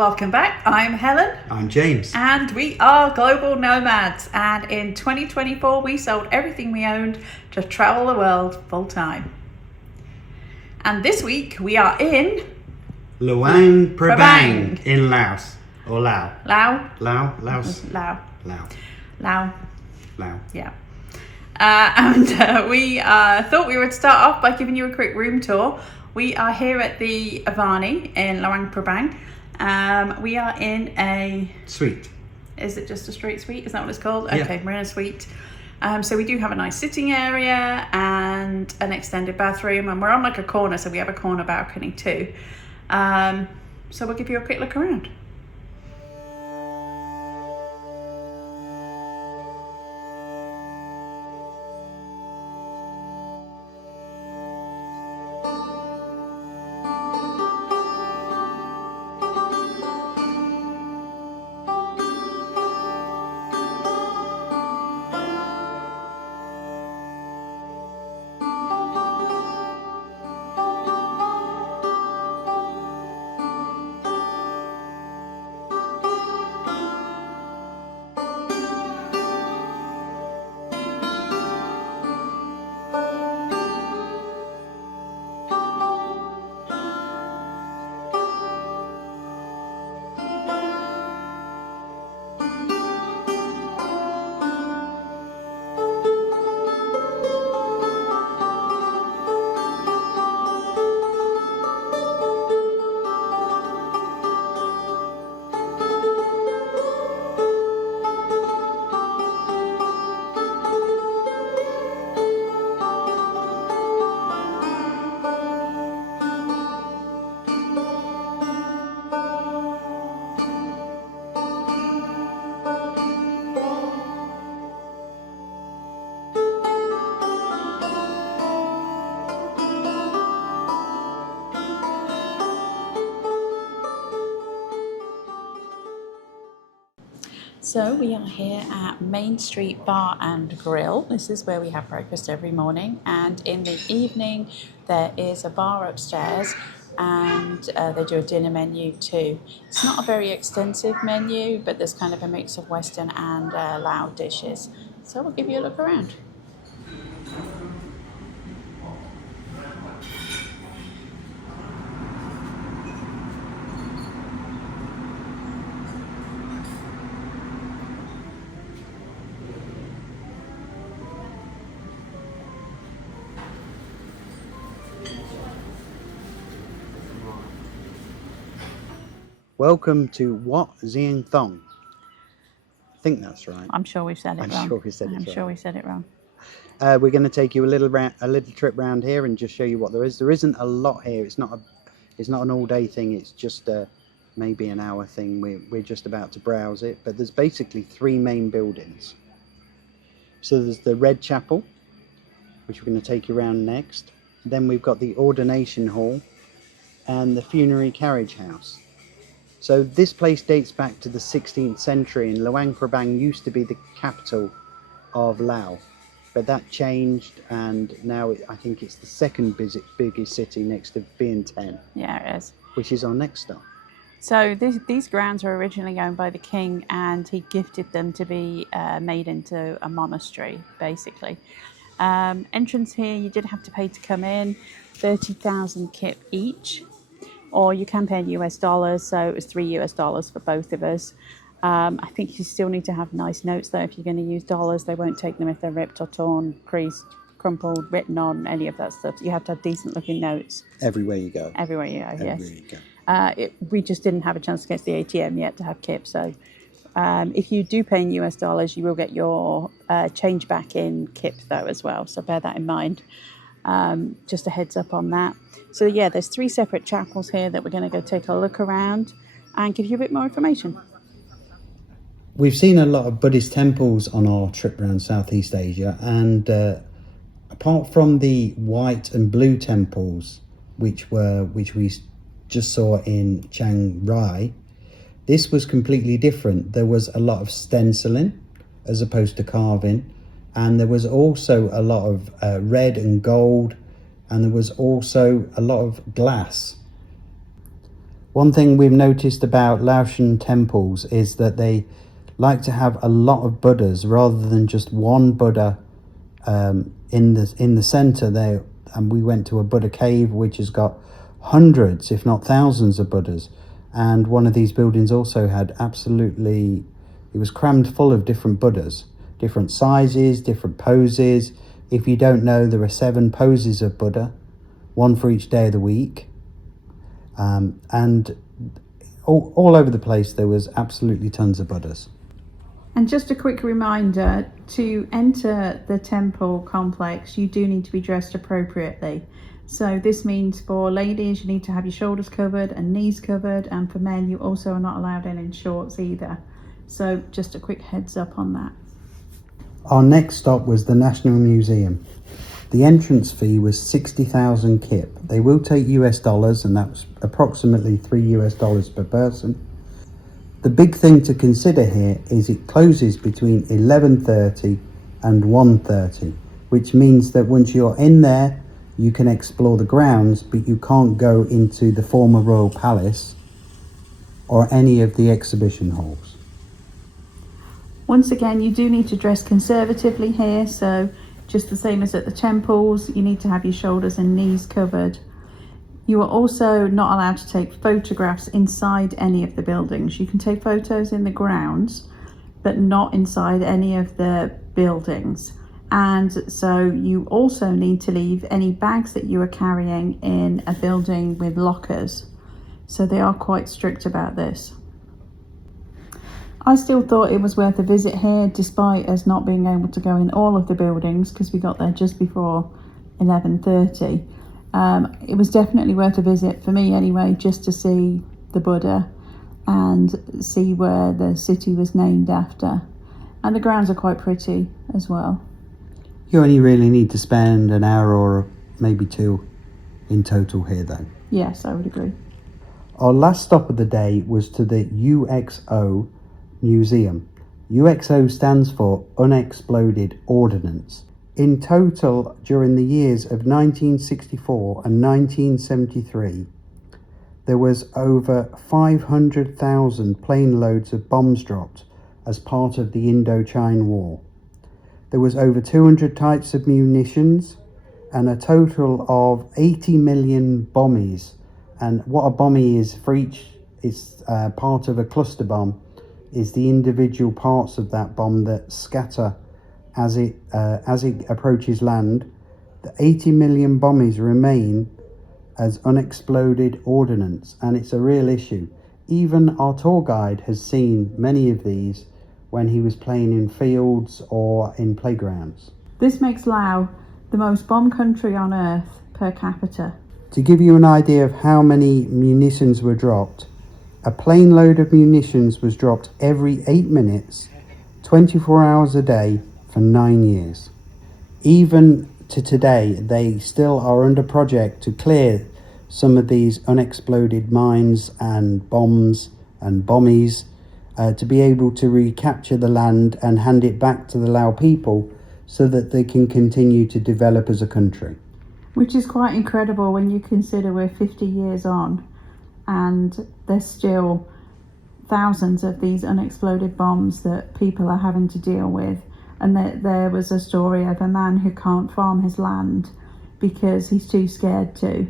Welcome back. I'm Helen. I'm James. And we are global nomads. And in 2024, we sold everything we owned to travel the world full time. And this week, we are in Luang Prabang in Laos. Or Lao. Laos. Yeah. We thought we would start off by giving you a quick room tour. We are here at the Avani in Luang Prabang. We are in a suite. Is it just a straight suite? Is that what it's called? Yeah. Okay, we're in a suite. So we do have a nice sitting area and an extended bathroom, and we're on like a corner, so we have a corner balcony too. So we'll give you a quick look around. So we are here at Main Street Bar and Grill. This is where we have breakfast every morning, and in the evening there is a bar upstairs, and they do a dinner menu too. It's not a very extensive menu, but there's kind of a mix of Western and Lao dishes. So we'll give you a look around. Welcome to Wat Xieng Thong. I think that's right. I'm sure we've said it wrong. I'm sure we said it wrong. We're going to take you a little trip around here and just show you what there is. There isn't a lot here. It's not an all-day thing. It's just maybe an hour thing. We're just about to browse it. But there's basically three main buildings. So there's the Red Chapel, which we're going to take you around next. Then we've got the Ordination Hall and the Funerary Carriage House. So this place dates back to the 16th century, and Luang Prabang used to be the capital of Laos, but that changed, and now I think it's the second biggest city next to Vientiane. Yeah, it is. Which is our next stop. So these grounds were originally owned by the king, and he gifted them to be made into a monastery, basically. Entrance here, you did have to pay to come in, 30,000 kip each. Or you can pay in US dollars, so it was $3 for both of us. I think you still need to have nice notes though if you're going to use dollars. They won't take them if they're ripped or torn, creased, crumpled, written on, any of that stuff. You have to have decent looking notes. Everywhere you go. Everywhere you go, yes. Everywhere you go. We just didn't have a chance to get to the ATM yet to have kip, so if you do pay in US dollars, you will get your change back in kip though as well, so bear that in mind. Just a heads up on that. So yeah, there's three separate chapels here that we're going to go take a look around and give you a bit more information. We've seen a lot of Buddhist temples on our trip around Southeast Asia, and apart from the white and blue temples, which we just saw in Chiang Rai, this was completely different. There was a lot of stenciling as opposed to carving, and there was also a lot of red and gold, and there was also a lot of glass. One thing we've noticed about Laotian temples is that they like to have a lot of Buddhas rather than just one Buddha in the center there. And we went to a Buddha cave which has got hundreds, if not thousands, of Buddhas. And one of these buildings also had it was crammed full of different Buddhas, different sizes, different poses. If you don't know, there are 7 poses of Buddha, one for each day of the week. And all over the place there was absolutely tons of Buddhas. And just a quick reminder, to enter the temple complex you do need to be dressed appropriately. So this means for ladies you need to have your shoulders covered and knees covered, and for men you also are not allowed in shorts either. So just a quick heads up on that. Our next stop was the National Museum. The entrance fee was 60,000 kip. They will take US dollars, and that's approximately $3 per person. The big thing to consider here is it closes between 11:30 and 1:30, which means that once you're in there, you can explore the grounds, but you can't go into the former Royal Palace or any of the exhibition halls. Once again, you do need to dress conservatively here, so just the same as at the temples, you need to have your shoulders and knees covered. You are also not allowed to take photographs inside any of the buildings. You can take photos in the grounds, but not inside any of the buildings. And so you also need to leave any bags that you are carrying in a building with lockers. So they are quite strict about this. I still thought it was worth a visit here, despite us not being able to go in all of the buildings because we got there just before 11:30. It was definitely worth a visit for me anyway, just to see the Buddha and see where the city was named after. And the grounds are quite pretty as well. You only really need to spend an hour or maybe 2 in total here though. Yes, I would agree. Our last stop of the day was to the UXO Museum. UXO stands for Unexploded Ordnance. In total, during the years of 1964 and 1973, there was over 500,000 plane loads of bombs dropped as part of the Indochina War. There was over 200 types of munitions and a total of 80 million bommies. And what a bombie is, for each is part of a cluster bomb, is the individual parts of that bomb that scatter as it approaches land. The 80 million bommies remain as unexploded ordnance, and it's a real issue. Even our tour guide has seen many of these when he was playing in fields or in playgrounds. This makes Laos the most bomb country on earth per capita. To give you an idea of how many munitions were dropped, a plane load of munitions was dropped every 8 minutes, 24 hours a day for 9 years. Even to today, they still are under project to clear some of these unexploded mines and bombs and bommies to be able to recapture the land and hand it back to the Lao people so that they can continue to develop as a country. Which is quite incredible when you consider we're 50 years on and there's still thousands of these unexploded bombs that people are having to deal with. And there was a story of a man who can't farm his land because he's too scared to,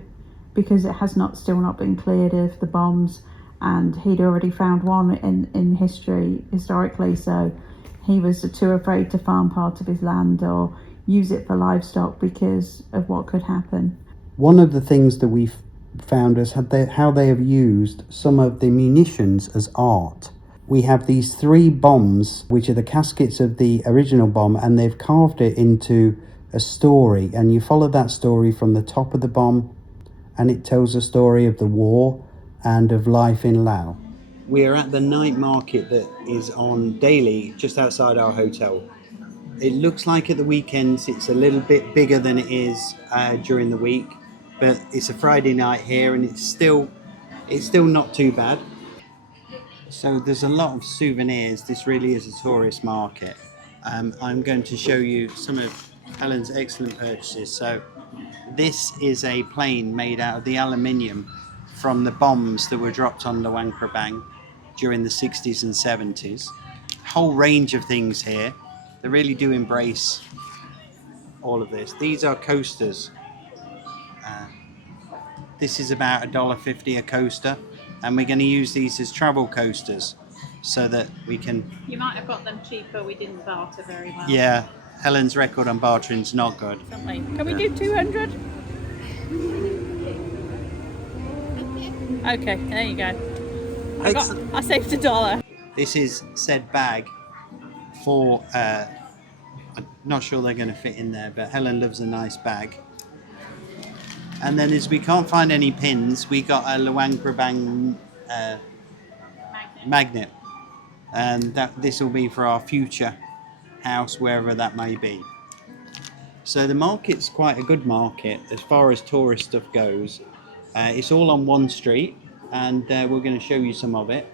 because it has still not been cleared of the bombs, and he'd already found one in historically, so he was too afraid to farm part of his land or use it for livestock because of what could happen. One of the things that we've found is how they have used some of the munitions as art. We have these 3 bombs, which are the caskets of the original bomb, and they've carved it into a story, and you follow that story from the top of the bomb, and it tells a story of the war and of life in Laos. We are at the night market that is on daily just outside our hotel. It looks like at the weekends it's a little bit bigger than it is during the week, but it's a Friday night here and it's still not too bad. So there's a lot of souvenirs. This really is a tourist market. I'm going to show you some of Helen's excellent purchases. So this is a plane made out of the aluminium from the bombs that were dropped on Luang Prabang during the 60s and 70s. Whole range of things here. They really do embrace all of this. These are coasters. This is about $1.50 a coaster, and we're going to use these as travel coasters so that we can... You might have got them cheaper, we didn't barter very well. Yeah, Helen's record on bartering's not good. Can we do 200? Okay, there you go. I saved $1. This is said bag for, I'm not sure they're going to fit in there, but Helen loves a nice bag. And then as we can't find any pins, we got a Luang Prabang magnet. And this will be for our future house, wherever that may be. So the market's quite a good market as far as tourist stuff goes. It's all on one street, and we're going to show you some of it.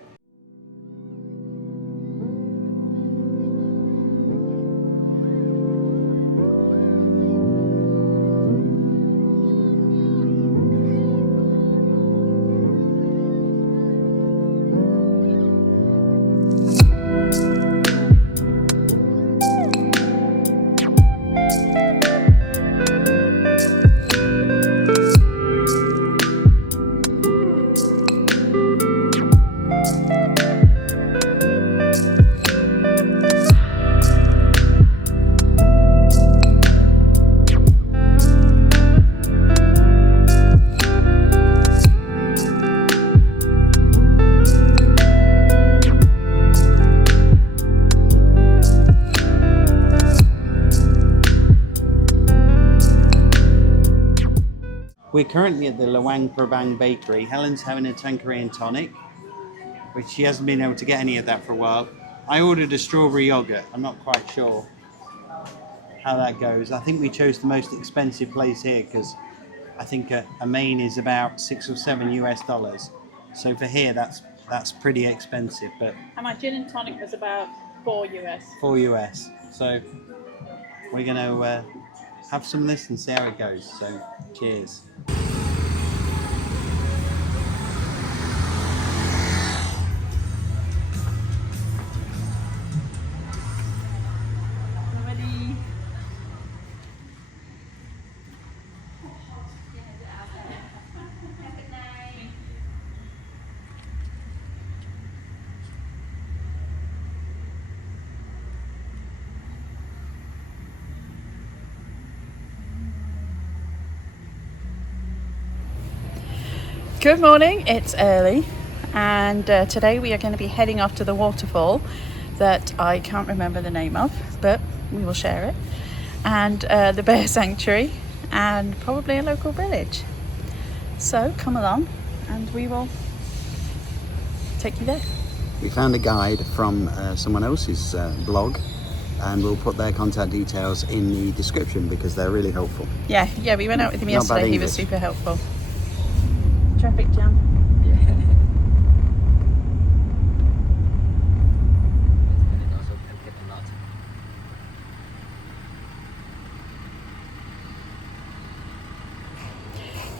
We're currently at the Luang Prabang bakery. Helen's having a Tanqueray and tonic, which she hasn't been able to get any of that for a while. I ordered a strawberry yogurt. I'm not quite sure how that goes. I think we chose the most expensive place here because I think a main is about $6 or $7 US. So for here, that's pretty expensive. But And my gin and tonic was about $4 US. $4 US. So we're going to have some of this and see how it goes. So cheers. Good morning, it's early, and today we are going to be heading off to the waterfall that I can't remember the name of, but we will share it, and the bear sanctuary, and probably a local village. So come along and we will take you there. We found a guide from someone else's blog, and we'll put their contact details in the description because they're really helpful. Yeah, we went out with him Not bad yesterday, he was English. super helpful. Traffic jam.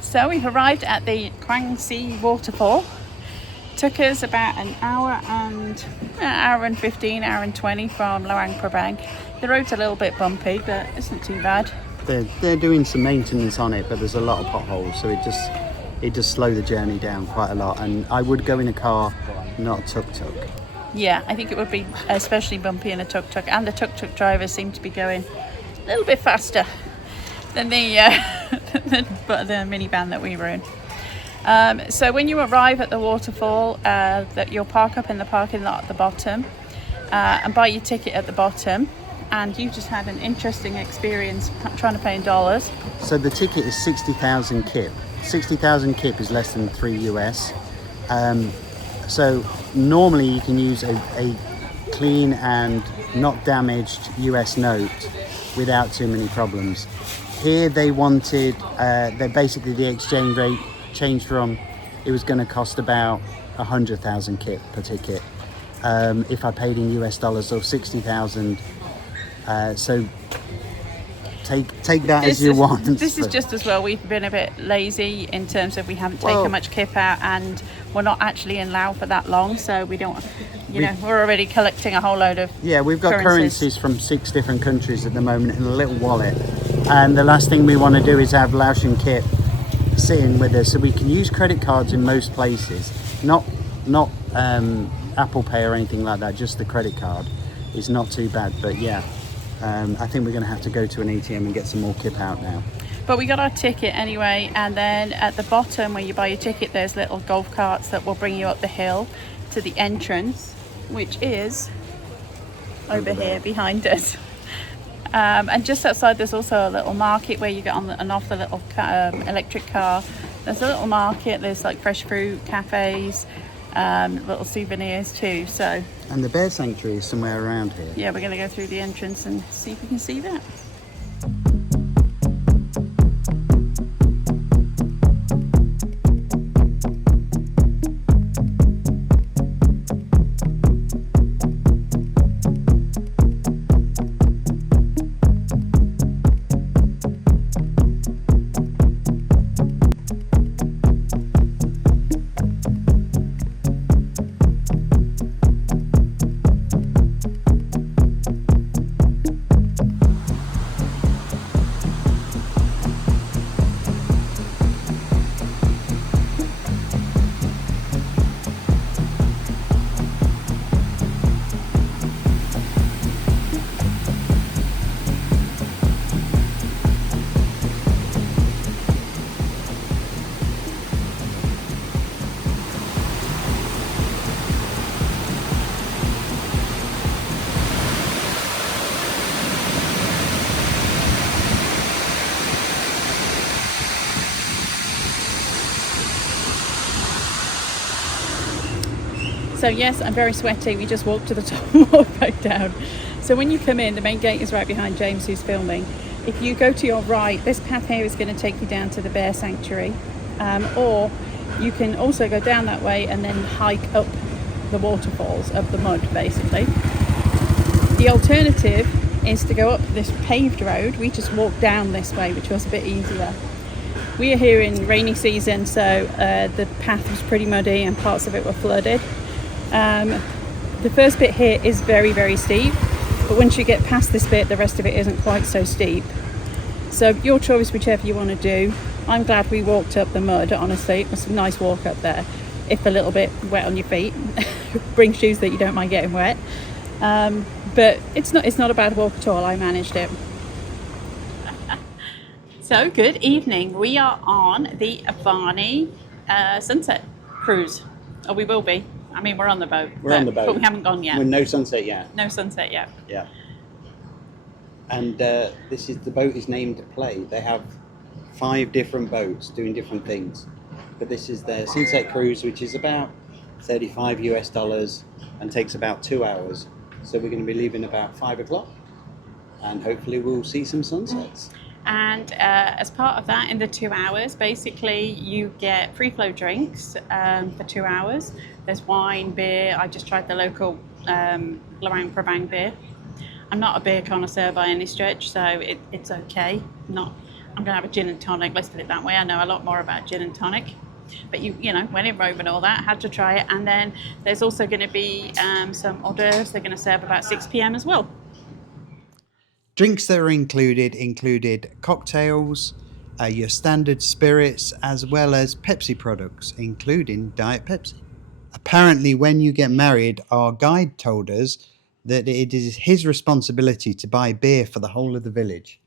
So we've arrived at the Kuang waterfall. Took us about an hour and 15, hour and 20 from Luang Prabang. The road's a little bit bumpy, but it's not too bad. They're doing some maintenance on it, but there's a lot of potholes, so it does slow the journey down quite a lot. And I would go in a car, not a tuk-tuk. Yeah, I think it would be especially bumpy in a tuk-tuk, and the tuk-tuk drivers seem to be going a little bit faster than the minivan that we were in. So when you arrive at the waterfall, that you'll park up in the parking lot at the bottom and buy your ticket at the bottom. And you just had an interesting experience trying to pay in dollars. So the ticket is 60,000 kip. 60,000 kip is less than 3 US. So normally you can use a clean and not damaged US note without too many problems. Here they wanted, basically the exchange rate changed from, it was going to cost about 100,000 kip per ticket if I paid in US dollars, or 60,000. So take that as you want. This is just as well. We've been a bit lazy in terms of we haven't taken much kip out, and we're not actually in Laos for that long, so we don't. We're already collecting a whole load of. Yeah, we've got currencies from 6 different countries at the moment in a little wallet, and the last thing we want to do is have Laotian kip sitting with us, so we can use credit cards in most places. Not Apple Pay or anything like that. Just the credit card is not too bad, but yeah. I think we're going to have to go to an ATM and get some more kip out now. But we got our ticket anyway, and then at the bottom where you buy your ticket, there's little golf carts that will bring you up the hill to the entrance, which is over here behind us. And just outside there's also a little market where you get on and off the little electric car. There's a little market, there's like fresh fruit, cafes, little souvenirs too. So. And the bear sanctuary is somewhere around here. Yeah, we're going to go through the entrance and see if we can see that. So yes, I'm very sweaty. We just walked to the top and walked back down. So when you come in, the main gate is right behind James, who's filming. If you go to your right, this path here is going to take you down to the bear sanctuary, or you can also go down that way and then hike up the waterfalls, up the mud basically. The alternative is to go up this paved road. We just walked down this way, which was a bit easier. We are here in rainy season, so the path was pretty muddy and parts of it were flooded. The first bit here is very, very steep, but once you get past this bit, the rest of it isn't quite so steep. So your choice, whichever you want to do. I'm glad we walked up the mud, honestly. It was a nice walk up there, if a little bit wet on your feet. Bring shoes that you don't mind getting wet. But it's not a bad walk at all. I managed it. So good evening. We are on the Avani sunset cruise, or we will be. I mean, we're on the boat. We're on the boat, but we haven't gone yet. With no sunset yet. No sunset yet. Yeah. And the boat is named Play. They have 5 different boats doing different things, but this is their sunset cruise, which is about $35 US and takes about 2 hours. So we're going to be leaving about 5 o'clock, and hopefully we'll see some sunsets. And as part of that, in the 2 hours, basically you get free flow drinks for 2 hours. There's wine, beer. I just tried the local Luang Prabang beer. I'm not a beer connoisseur by any stretch, so it's okay. I'm going to have a gin and tonic, let's put it that way. I know a lot more about gin and tonic. But you know, when in Rome and all that, had to try it. And then there's also going to be some hors d'oeuvres. They're going to serve about 6 p.m. as well. Drinks that are included cocktails, your standard spirits, as well as Pepsi products, including Diet Pepsi. Apparently, when you get married, our guide told us that it is his responsibility to buy beer for the whole of the village.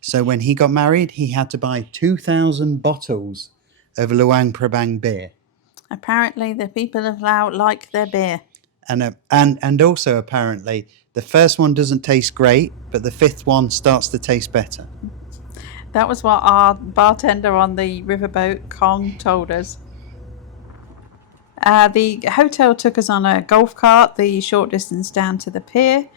So when he got married, he had to buy 2,000 bottles of Luang Prabang beer. Apparently, the people of Laos like their beer. And also apparently, the first one doesn't taste great, but the 5th one starts to taste better. That was what our bartender on the riverboat, Kuang, told us. The hotel took us on a golf cart the short distance down to the pier,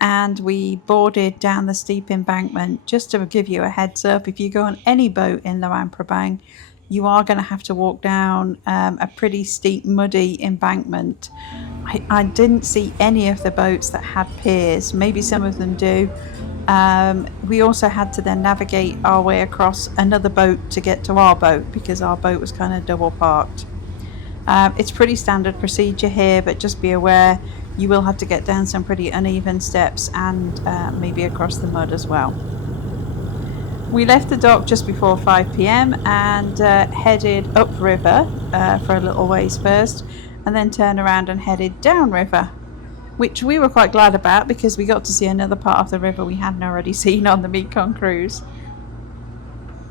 and we boarded down the steep embankment. Just to give you a heads up, if you go on any boat in Luang Prabang, you are going to have to walk down a pretty steep, muddy embankment. I didn't see any of the boats that had piers. Maybe some of them do. We also had to then navigate our way across another boat to get to our boat because our boat was kind of double parked. It's pretty standard procedure here, but just be aware you will have to get down some pretty uneven steps and maybe across the mud as well. We left the dock just before 5 p.m. and headed upriver for a little ways first, and then turned around and headed downriver, which we were quite glad about because we got to see another part of the river we hadn't already seen on the Mekong cruise.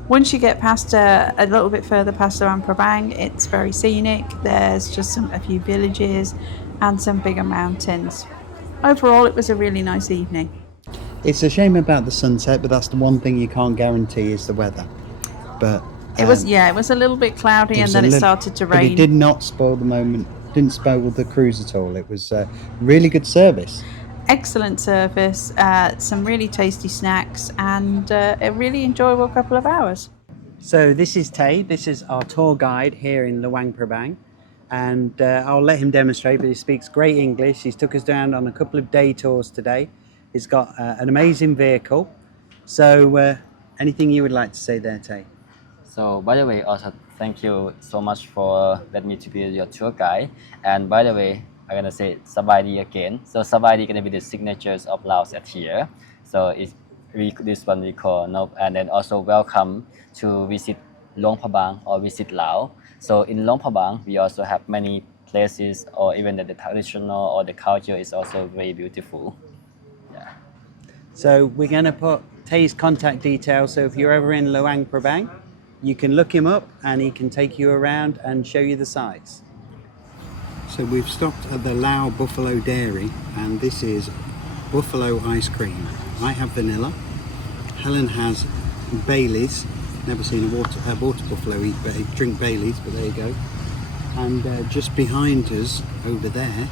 Once you get past a little bit further past Luang Prabang, it's very scenic. There's just a few villages and some bigger mountains. Overall, it was a really nice evening. It's a shame about the sunset, but that's the one thing you can't guarantee is the weather. But it was a little bit cloudy, and then it started to rain. But it did not spoil the moment. Didn't spoil the cruise at all. It was really good service. Excellent service, some really tasty snacks, and a really enjoyable couple of hours. So this is Tay. This is our tour guide here in Luang Prabang, and I'll let him demonstrate, but he speaks great English. He's took us down on a couple of day tours today. He's got an amazing vehicle. So anything you would like to say there, Tay? So by the way, also thank you so much for letting me to be your tour guide. And by the way, I'm gonna say Sabadi again. So Sabadi gonna be the signatures of Laos at here. So this one we call no, and then also welcome to visit Luang Prabang or visit Laos. So in Luang Prabang, we also have many places, or even the traditional or the culture is also very beautiful. Yeah. So we're gonna put Tay's contact details. So if you're ever in Luang Prabang, you can look him up and he can take you around and show you the sights. So we've stopped at the Lao Buffalo Dairy, and this is buffalo ice cream. I have vanilla. Helen has Baileys. Never seen a water buffalo drink Baileys, but there you go. And just behind us, over there,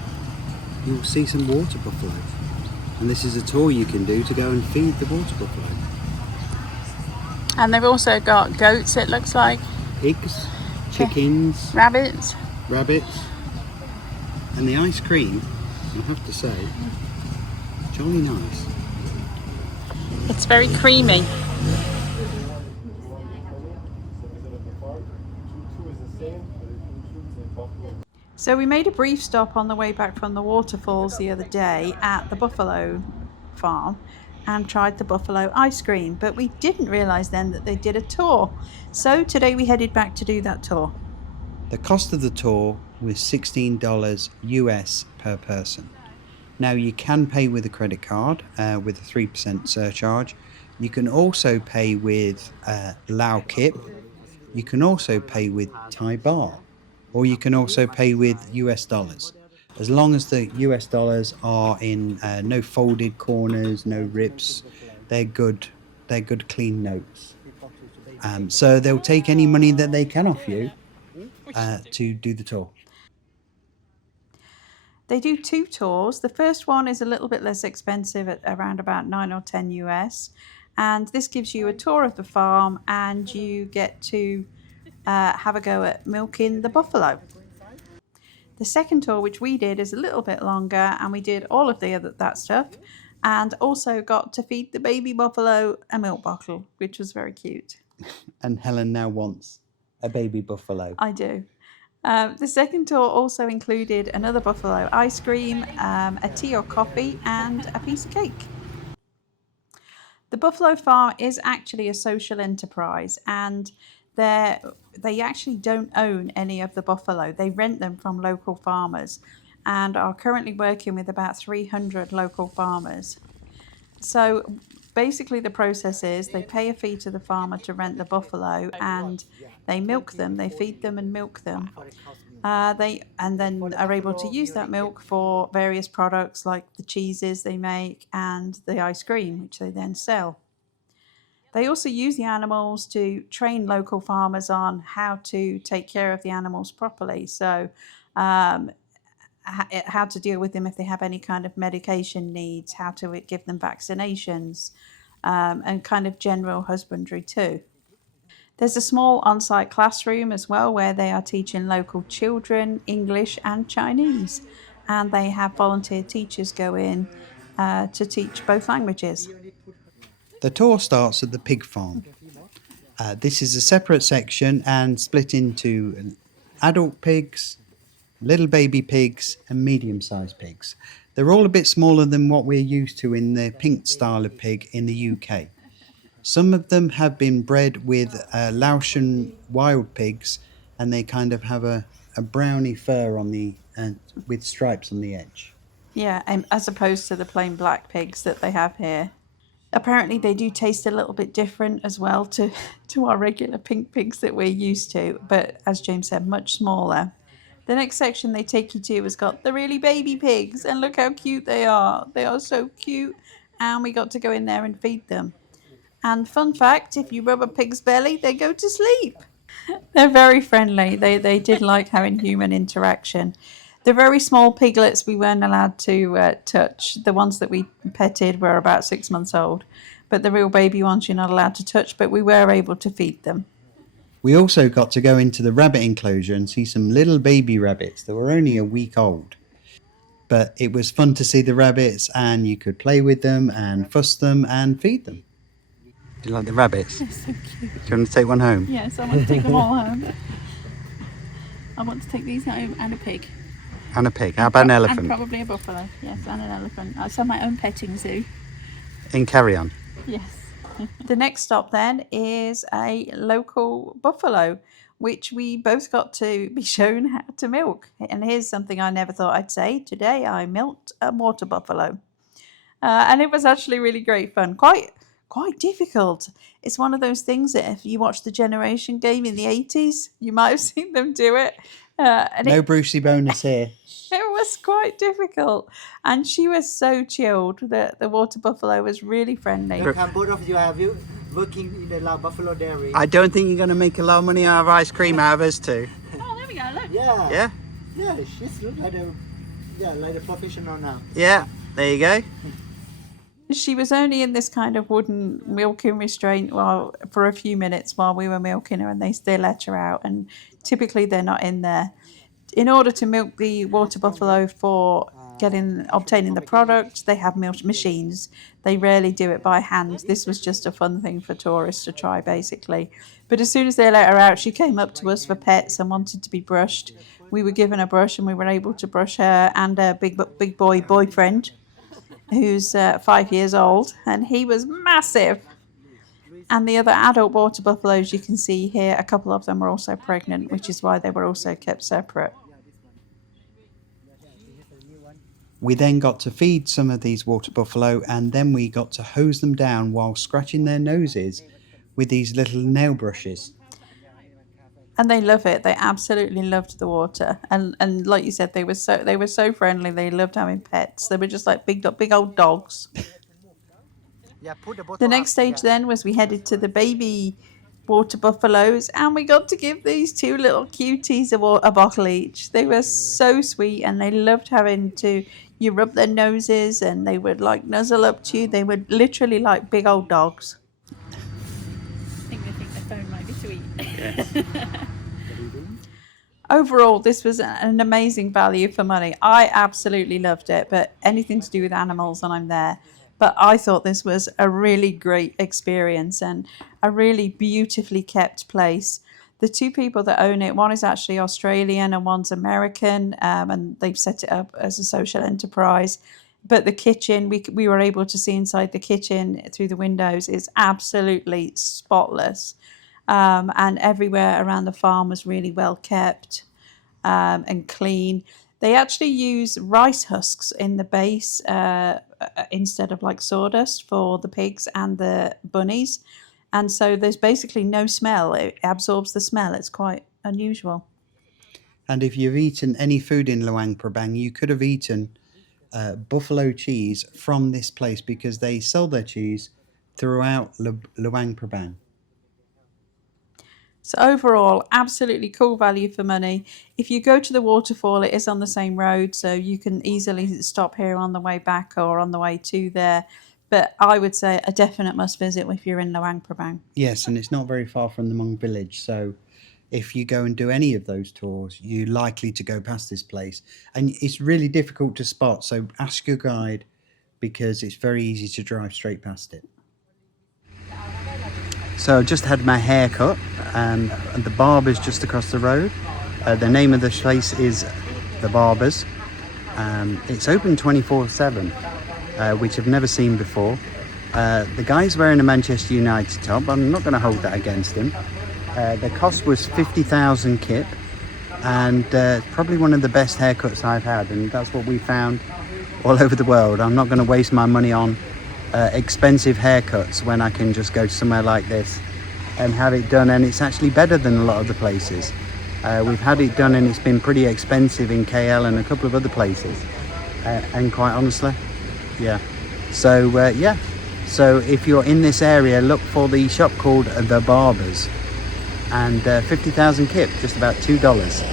you'll see some water buffalo. And this is a tour you can do to go and feed the water buffalo. And they've also got goats, it looks like. Pigs, chickens, rabbits. And the ice cream, I have to say, jolly nice. It's very creamy. So we made a brief stop on the way back from the waterfalls the other day at the buffalo farm and tried the buffalo ice cream, but we didn't realise then that they did a tour. So today we headed back to do that tour. The cost of the tour was $16 US per person. Now you can pay with a credit card with a 3% surcharge. You can also pay with Lao Kip. You can also pay with Thai baht, or you can also pay with US dollars. As long as the US dollars are in no folded corners, no rips, they're good clean notes. So they'll take any money that they can off you to do the tour. They do two tours. The first one is a little bit less expensive at around about 9 or 10 US. And this gives you a tour of the farm, and you get to have a go at milking the buffalo. The second tour, which we did, is a little bit longer, and we did all of that stuff, and also got to feed the baby buffalo a milk bottle, which was very cute. And Helen now wants a baby buffalo. I do. The second tour also included another buffalo ice cream, a tea or coffee, and a piece of cake. The buffalo farm is actually a social enterprise, and they actually don't own any of the buffalo. They rent them from local farmers and are currently working with about 300 local farmers. So basically the process is they pay a fee to the farmer to rent the buffalo, and they milk them, they feed them and milk them. They then are able to use that milk for various products like the cheeses they make and the ice cream, which they then sell. They also use the animals to train local farmers on how to take care of the animals properly. So how to deal with them if they have any kind of medication needs, how to give them vaccinations, and kind of general husbandry too. There's a small on-site classroom as well where they are teaching local children English and Chinese, and they have volunteer teachers go in to teach both languages. The tour starts at the pig farm. This is a separate section and split into adult pigs, little baby pigs, and medium-sized pigs. They're all a bit smaller than what we're used to in the pink style of pig in the UK. Some of them have been bred with Laotian wild pigs, and they kind of have a browny fur on the with stripes on the edge. Yeah, as opposed to the plain black pigs that they have here. Apparently they do taste a little bit different as well to our regular pink pigs that we're used to, but as James said, much smaller. The next section they take you to has got the really baby pigs, and look how cute they are. They are so cute, and we got to go in there and feed them. And fun fact, if you rub a pig's belly, they go to sleep. They're very friendly. They did like having human interaction. The very small piglets we weren't allowed to touch. The ones that we petted were about 6 months old, but the real baby ones you're not allowed to touch, but we were able to feed them. We also got to go into the rabbit enclosure and see some little baby rabbits that were only a week old. But it was fun to see the rabbits, and you could play with them and fuss them and feed them. Do you like the rabbits? They're so cute. Do you want to take one home? Yes, I want to take them all home. I want to take these home and a pig. And a pig. How about an elephant? And probably a buffalo. Yes, and an elephant. I have my own petting zoo. In Carry-On. Yes. The next stop then is a local buffalo, which we both got to be shown how to milk. And here's something I never thought I'd say. Today I milked a water buffalo. And it was actually really great fun. Quite difficult. It's one of those things that if you watch the Generation Game in the 80s, you might have seen them do it. No Brucey bonus here. It was quite difficult. And she was so chilled. The water buffalo was really friendly. Both of you have you working in the Laos Buffalo Dairy? I don't think you're going to make a lot of money out of ice cream out of us too. Oh, there we go, look. Yeah. Yeah? Yeah, she's like a professional now. Yeah, there you go. She was only in this kind of wooden milking restraint for a few minutes while we were milking her, and they let her out. And typically they're not in there. In order to milk the water buffalo for obtaining the product, they have milk machines. They rarely do it by hand. This was just a fun thing for tourists to try, basically. But as soon as they let her out, she came up to us for pets and wanted to be brushed. We were given a brush, and we were able to brush her and her big boy boyfriend, who's 5 years old, and he was massive. And the other adult water buffaloes you can see here, a couple of them were also pregnant, which is why they were also kept separate. We then got to feed some of these water buffalo, and then we got to hose them down while scratching their noses with these little nail brushes. And they love it. They absolutely loved the water. And like you said, they were so friendly. They loved having pets. They were just like big old dogs. The next stage then was we headed to the baby water buffaloes, and we got to give these two little cuties a bottle each. They were so sweet, and they loved having you rub their noses, and they would like nuzzle up to you. They were literally like big old dogs. I think the phone might be sweet. Overall, this was an amazing value for money. I absolutely loved it, but anything to do with animals, and I'm there. But I thought this was a really great experience and a really beautifully kept place. The two people that own it, one is actually Australian and one's American, and they've set it up as a social enterprise. But the kitchen, we were able to see inside the kitchen through the windows, is absolutely spotless. And everywhere around the farm was really well kept and clean. They actually use rice husks in the base instead of like sawdust for the pigs and the bunnies. And so there's basically no smell. It absorbs the smell. It's quite unusual. And if you've eaten any food in Luang Prabang, you could have eaten buffalo cheese from this place, because they sell their cheese throughout Luang Prabang. So overall, absolutely cool value for money. If you go to the waterfall, it is on the same road, so you can easily stop here on the way back or on the way to there. But I would say a definite must visit if you're in Luang Prabang. Yes, and it's not very far from the Hmong village, so if you go and do any of those tours, you're likely to go past this place. And it's really difficult to spot, so ask your guide because it's very easy to drive straight past it. So I just had my hair cut, and the barber's just across the road. The name of the place is The Barbers. It's open 24/7, which I've never seen before. The guy's wearing a Manchester United top. I'm not going to hold that against him. The cost was 50,000 kip, and probably one of the best haircuts I've had, and that's what we found all over the world. I'm not going to waste my money on expensive haircuts when I can just go somewhere like this and have it done, and it's actually better than a lot of the places. We've had it done and it's been pretty expensive in KL and a couple of other places, and quite honestly, yeah. So yeah, so if you're in this area, look for the shop called The Barbers, and 50,000 kip, just about $2.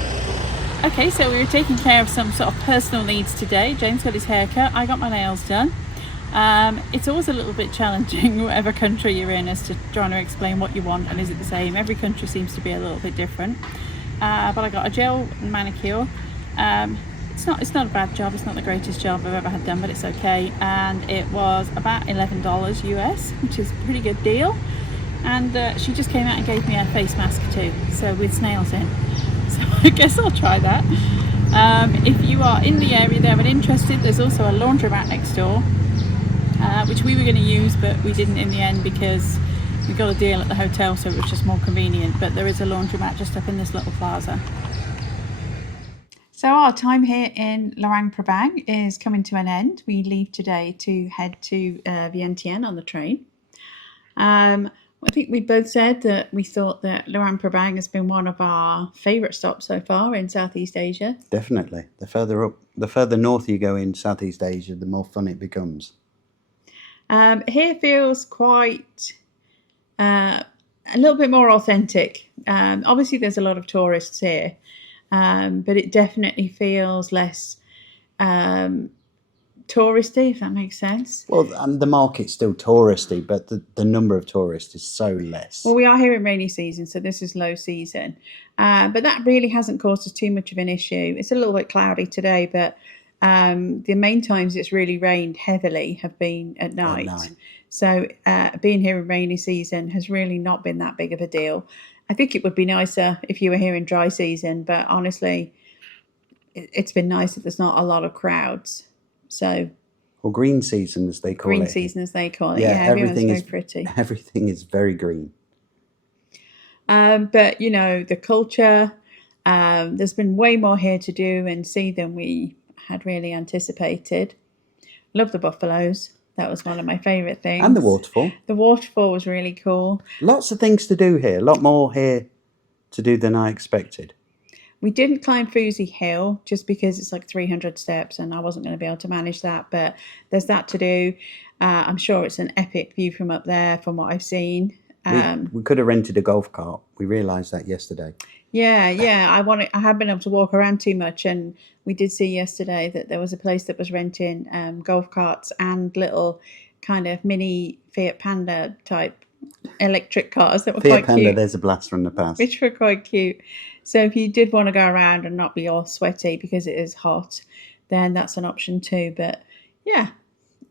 Okay, so we were taking care of some sort of personal needs today. James got his hair cut, I got my nails done. It's always a little bit challenging, whatever country you're in, as to trying to explain what you want and is it the same. Every country seems to be a little bit different. But I got a gel manicure. It's not a bad job. It's not the greatest job I've ever had done, but it's okay. And it was about $11 US, which is a pretty good deal. And she just came out and gave me a face mask too, so with snails in. So I guess I'll try that. If you are in the area there and interested, there's also a laundromat next door, which we were going to use, but we didn't in the end because we got a deal at the hotel, so it was just more convenient. But there is a laundromat just up in this little plaza. So our time here in Luang Prabang is coming to an end. We leave today to head to Vientiane on the train. I think we both said that we thought that Luang Prabang has been one of our favourite stops so far in Southeast Asia. Definitely. The further north you go in Southeast Asia, the more fun it becomes. Here feels quite a little bit more authentic. Obviously there's a lot of tourists here, but it definitely feels less touristy, if that makes sense. Well, the market's still touristy, but the number of tourists is so less. Well, we are here in rainy season, so this is low season. But that really hasn't caused us too much of an issue. It's a little bit cloudy today, but the main times it's really rained heavily have been at night. So being here in rainy season has really not been that big of a deal. I think it would be nicer if you were here in dry season, but honestly, it's been nice that there's not a lot of crowds. So, or green season, as they call it. Green season, as they call it. Yeah, everyone's very pretty. Everything is very green. But, you know, the culture, there's been way more here to do and see than we had really anticipated. Love the buffaloes. That was one of my favourite things. And the waterfall. The waterfall was really cool. Lots of things to do here. A lot more here to do than I expected. We didn't climb Fuzi Hill just because it's like 300 steps and I wasn't going to be able to manage that. But there's that to do. I'm sure it's an epic view from up there from what I've seen. We could have rented a golf cart. We realised that yesterday. Yeah. I haven't been able to walk around too much, and we did see yesterday that there was a place that was renting golf carts and little kind of mini Fiat Panda type electric cars that were Fiat quite Panda, cute. there's a blast from the past. Which were quite cute. So if you did want to go around and not be all sweaty because it is hot, then that's an option too. But yeah,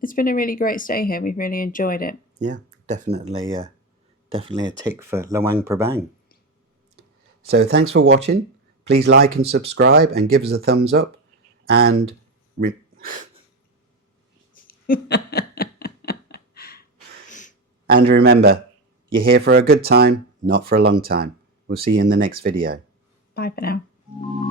it's been a really great stay here. We've really enjoyed it. Yeah, definitely a tick for Luang Prabang. So thanks for watching. Please like and subscribe and give us a thumbs up. And and remember, you're here for a good time, not for a long time. We'll see you in the next video. Bye for now.